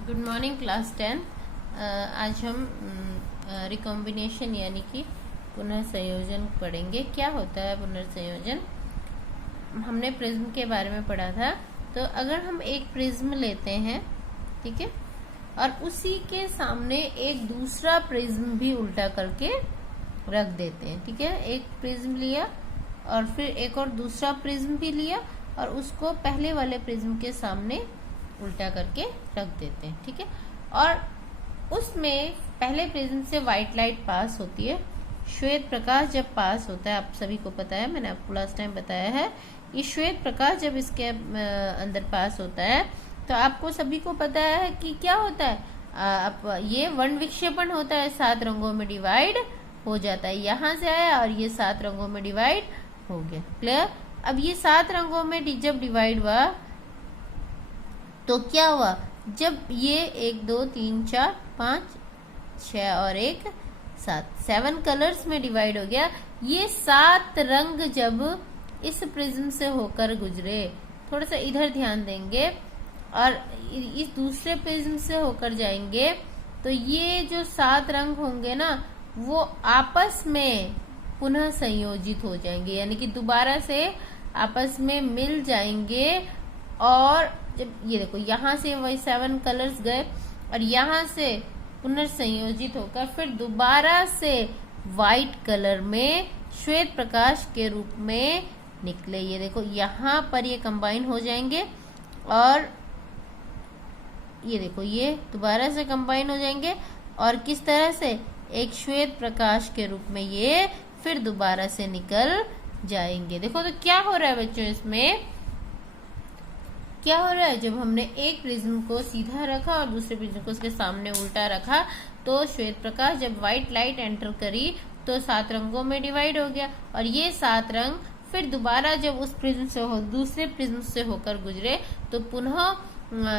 Good morning class 10। आज हम recombination यानी कि पुनर्संयोजन पढ़ेंगे। क्या होता है पुनर्संयोजन? हमने प्रिज्म के बारे में पढ़ा था। तो अगर हम एक प्रिज्म लेते हैं, ठीक है, और उसी के सामने एक दूसरा प्रिज्म भी उल्टा करके रख देते हैं, ठीक है, एक प्रिज्म लिया और फिर एक और दूसरा प्रिज्म भी लिया और उसको पहले वाले प्रिज्म के सामने उल्टा करके रख देते हैं, ठीक है, और उसमें पहले प्रिज्म से व्हाइट लाइट पास होती है, श्वेत प्रकाश जब पास होता है, आप सभी को पता है, मैंने आपको लास्ट टाइम बताया है, ये श्वेत प्रकाश जब इसके अंदर पास होता है तो आपको सभी को पता है कि क्या होता है, ये वर्ण विक्षेपण होता है, 7 रंगों में डिवाइड हो जाता है। यहाँ से आया और ये 7 रंगों में डिवाइड हो गया। क्लियर? अब ये 7 रंगों में जब डिवाइड हुआ तो क्या हुआ, जब ये 1 2 3 4 5 6 और 1 7 कलर्स में डिवाइड हो गया। ये 7 रंग जब इस प्रिज्म से होकर गुजरे, थोड़ा सा इधर ध्यान देंगे, और इस दूसरे प्रिज्म से होकर जाएंगे तो ये जो 7 रंग होंगे ना, वो आपस में पुनः संयोजित हो जाएंगे, यानी कि दोबारा से आपस में मिल जाएंगे। और जब ये देखो, यहाँ से वही 7 कलर्स गए और यहाँ से पुनर्संयोजित होकर फिर दोबारा से व्हाइट कलर में श्वेत प्रकाश के रूप में निकले। ये देखो, यहाँ पर ये कंबाइन हो जाएंगे और ये देखो, ये दोबारा से कंबाइन हो जाएंगे और किस तरह से, एक श्वेत प्रकाश के रूप में ये फिर दोबारा से निकल जाएंगे। देखो तो क्या हो रहा है बच्चों, इसमें क्या हो रहा है, जब हमने एक प्रिज्म को सीधा रखा और दूसरे प्रिज्म को उसके सामने उल्टा रखा तो श्वेत प्रकाश जब व्हाइट लाइट एंटर करी तो 7 रंगों में डिवाइड हो गया, और ये 7 रंग फिर दोबारा जब उस प्रिज्म से दूसरे प्रिज्म से होकर गुजरे तो पुनः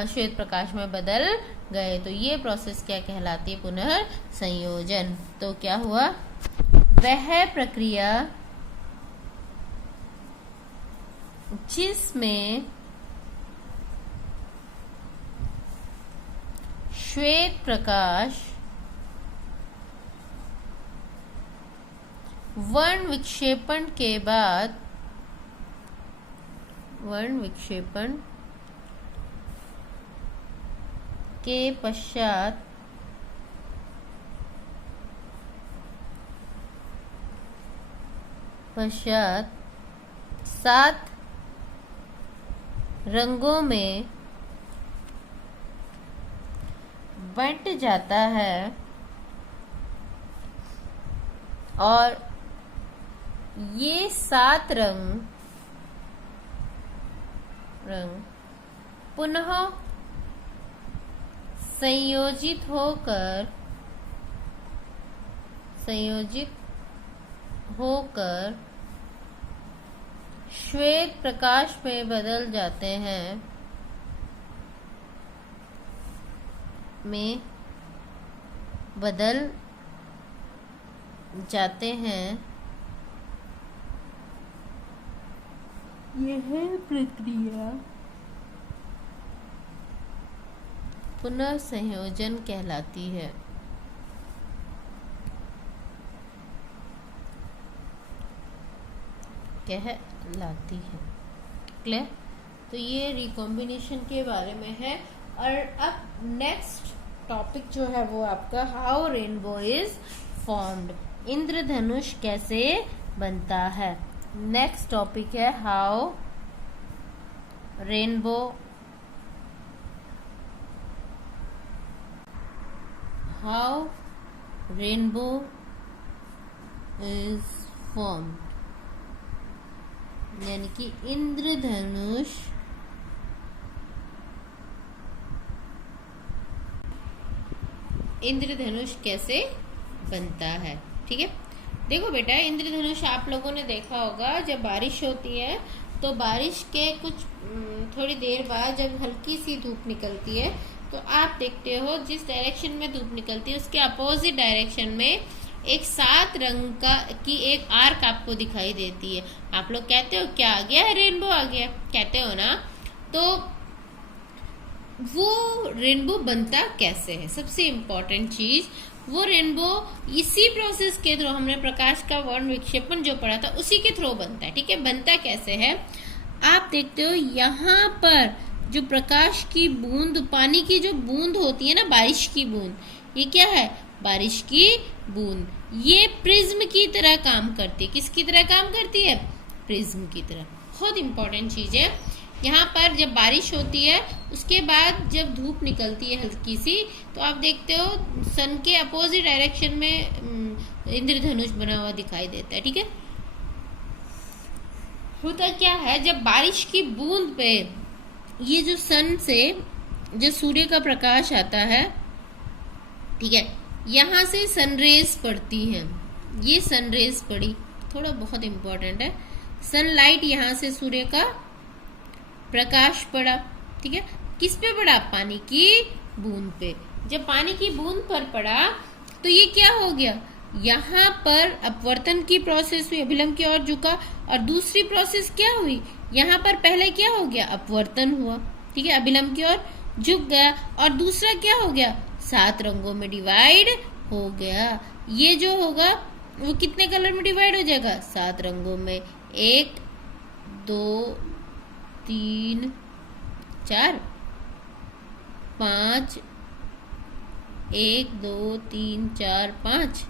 श्वेत प्रकाश में बदल गए। तो ये प्रोसेस क्या कहलाती है, पुनर्संयोजन। तो क्या हुआ, वह प्रक्रिया जिसमें श्वेत प्रकाश वर्ण विक्षेपण के बाद पश्चात पश्चात 7 रंगों में बंट जाता है और ये 7 रंग पुनः संयोजित होकर श्वेत प्रकाश में बदल जाते हैं, यह प्रक्रिया पुनर्संयोजन कहलाती है। क्लियर? तो ये रिकॉम्बिनेशन के बारे में है। और अब नेक्स्ट टॉपिक जो है वो आपका हाउ रेनबो इज फॉर्म्ड, इंद्रधनुष कैसे बनता है। नेक्स्ट टॉपिक है हाउ रेनबो इज फॉर्म्ड, यानी कि इंद्रधनुष कैसे बनता है। ठीक है, देखो बेटा, इंद्रधनुष आप लोगों ने देखा होगा, जब बारिश होती है तो बारिश के कुछ थोड़ी देर बाद जब हल्की सी धूप निकलती है तो आप देखते हो जिस डायरेक्शन में धूप निकलती है उसके अपोजिट डायरेक्शन में एक 7 रंग की एक आर्क आपको दिखाई देती है। आप लोग कहते हो क्या आ गया है, रेनबो आ गया, कहते हो ना। तो वो रेनबो बनता कैसे है, सबसे इम्पोर्टेंट चीज, वो रेनबो इसी प्रोसेस के थ्रू, हमने प्रकाश का वर्ण विक्षेपण जो पढ़ा था उसी के थ्रू बनता है। ठीक है, बनता कैसे है, आप देखते हो यहाँ पर जो प्रकाश की बूंद, पानी की जो बूंद होती है ना, बारिश की बूंद, ये क्या है, बारिश की बूंद, ये प्रिज्म की तरह काम करती है। किसकी तरह काम करती है, प्रिज्म की तरह। बहुत इंपॉर्टेंट चीज है। यहाँ पर जब बारिश होती है उसके बाद जब धूप निकलती है हल्की सी, तो आप देखते हो सन के अपोजिट डायरेक्शन में इंद्रधनुष बना हुआ दिखाई देता है। ठीक है, होता क्या है, जब बारिश की बूंद पे ये जो सन से जो सूर्य का प्रकाश आता है, ठीक है, यहाँ से सनरेज पड़ती है, ये सनरेज पड़ी, थोड़ा बहुत इंपॉर्टेंट है, सनलाइट यहाँ से सूर्य का प्रकाश पड़ा। ठीक है, किस पे पड़ा, पानी की बूंद पे। जब पानी की बूंद पर पड़ा तो ये क्या हो गया, यहाँ पर अपवर्तन की प्रोसेस हुई, अभिलंब की ओर झुका, और दूसरी प्रोसेस क्या हुई, यहाँ पर पहले क्या हो गया, अपवर्तन हुआ। ठीक है, अभिलंब की ओर झुक गया, और दूसरा क्या हो गया, 7 रंगों में डिवाइड हो गया। ये जो होगा वो कितने कलर में डिवाइड हो जाएगा, 7 रंगों में, 1 2 3 4 5, 1 2 3 4 5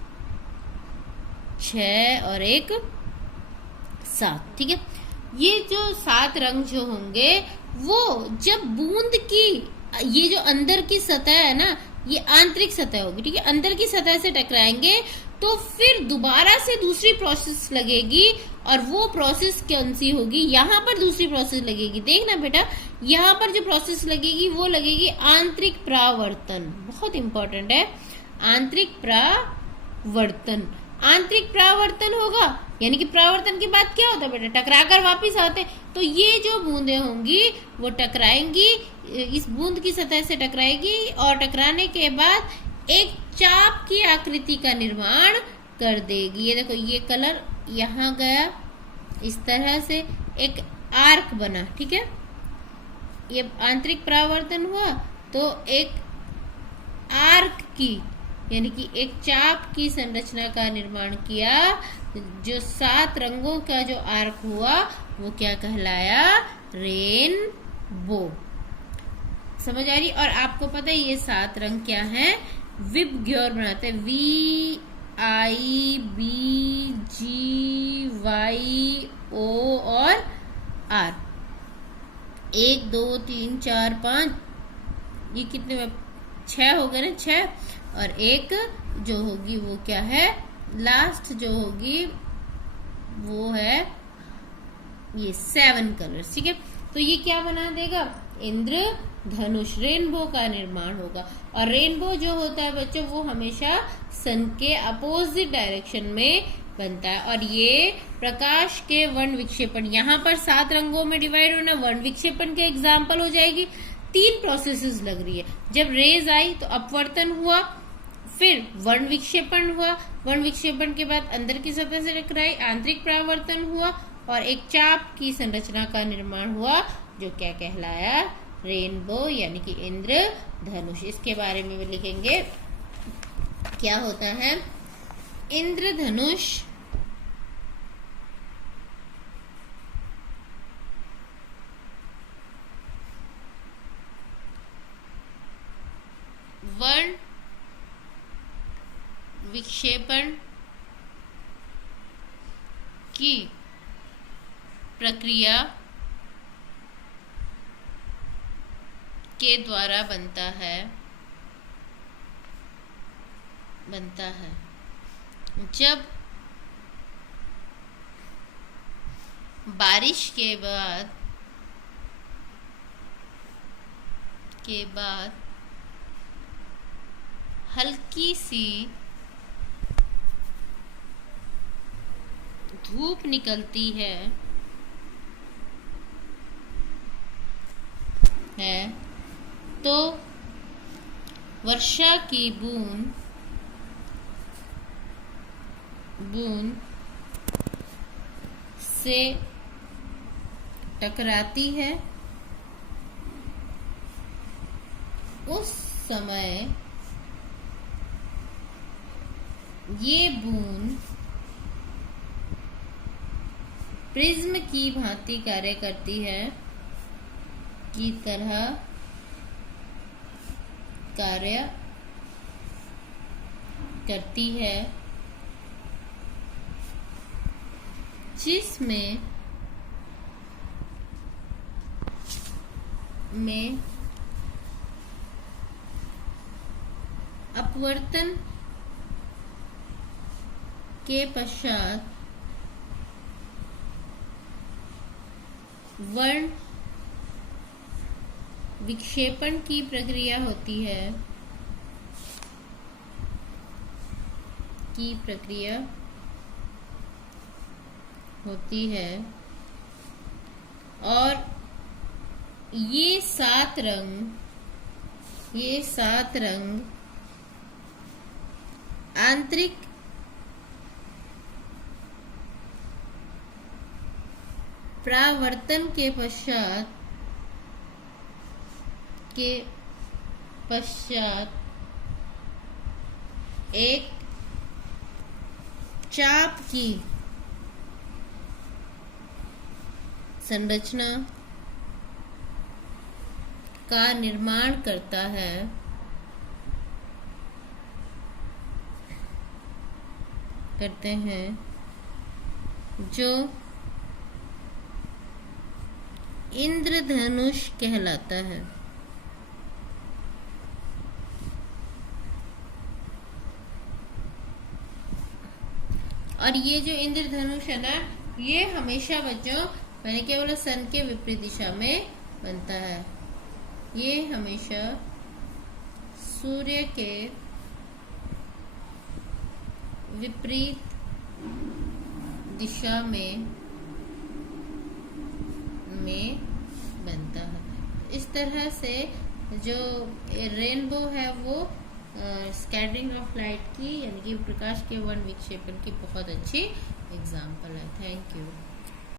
6 और 1 7। ठीक है, ये जो 7 रंग जो होंगे वो जब बूंद की, ये जो अंदर की सतह है ना, ये आंतरिक सतह होगी। ठीक है, अंदर की सतह से टकराएंगे तो फिर दोबारा से दूसरी प्रोसेस लगेगी, और वो प्रोसेस कौन सी होगी, यहाँ पर दूसरी प्रोसेस लगेगी। देखना बेटा, यहाँ पर जो प्रोसेस लगेगी वो लगेगी आंतरिक परावर्तन। बहुत इंपॉर्टेंट है, आंतरिक परावर्तन। आंतरिक परावर्तन होगा, यानी कि परावर्तन के बाद क्या होता है बेटा, टकराकर वापस आते, तो ये जो बूंदें होंगी वो टकराएंगी, इस बूंद की सतह से टकराएगी, और टकराने के बाद एक चाप की आकृति का निर्माण कर देगी। ये देखो, ये कलर यहाँ गया, इस तरह से एक आर्क बना। ठीक है, ये आंतरिक परावर्तन हुआ तो एक आर्क की, यानी कि एक चाप की संरचना का निर्माण किया। जो 7 रंगों का जो आर्क हुआ वो क्या कहलाया, रेनबो। समझ आ रही, और आपको पता है ये 7 रंग क्या हैं, विबग्योर बनाते हैं, VIBGYO और R। 1 2 3 4 5, ये कितने में 6 हो गए ना, 6, और एक जो होगी वो क्या है, लास्ट जो होगी वो है ये 7 कलर्स। ठीक है, तो ये क्या बना देगा, इंद्रधनुष, रेनबो का निर्माण होगा। और रेनबो जो होता है बच्चों वो हमेशा सन के अपोजिट डायरेक्शन में बनता है, और ये प्रकाश के वर्ण विक्षेपण, यहाँ पर 7 रंगों में डिवाइड होना वर्ण विक्षेपण के एग्जाम्पल हो जाएगी। 3 प्रोसेसेस लग रही है, जब रेज आई तो अपवर्तन हुआ, फिर वर्ण विक्षेपण हुआ, वर्ण विक्षेपण के बाद अंदर की सतह से टकराई, आंतरिक परावर्तन हुआ, और एक चाप की संरचना का निर्माण हुआ, जो क्या कहलाया, रेनबो, यानी कि इंद्रधनुष। इसके बारे में भी लिखेंगे, क्या होता है इंद्रधनुष, वर्ण विक्षेपण की प्रक्रिया के द्वारा बनता है। जब बारिश के बाद हल्की सी धूप निकलती है तो वर्षा की बूंद से टकराती है उस समय ये बूंद प्रिज्म की भांति कार्य करती है, की तरह कार्य करती है, जिसमें अपवर्तन के पश्चात वर्ण विक्षेपण की प्रक्रिया होती है, और ये सात रंग आंतरिक परावर्तन के पश्चात एक चाप की संरचना का निर्माण करते हैं, जो इंद्रधनुष कहलाता है। और ये जो इंद्रधनुष है ना, ये हमेशा बच्चों मैंने क्या बोला, सन के विपरीत दिशा में बनता है। ये हमेशा सूर्य के विपरीत दिशा में बनता है। इस तरह से जो रेनबो है वो स्कैटरिंग ऑफ लाइट की यानी कि प्रकाश के वर्ण विक्षेपण की बहुत अच्छी एग्जाम्पल है। Thank you.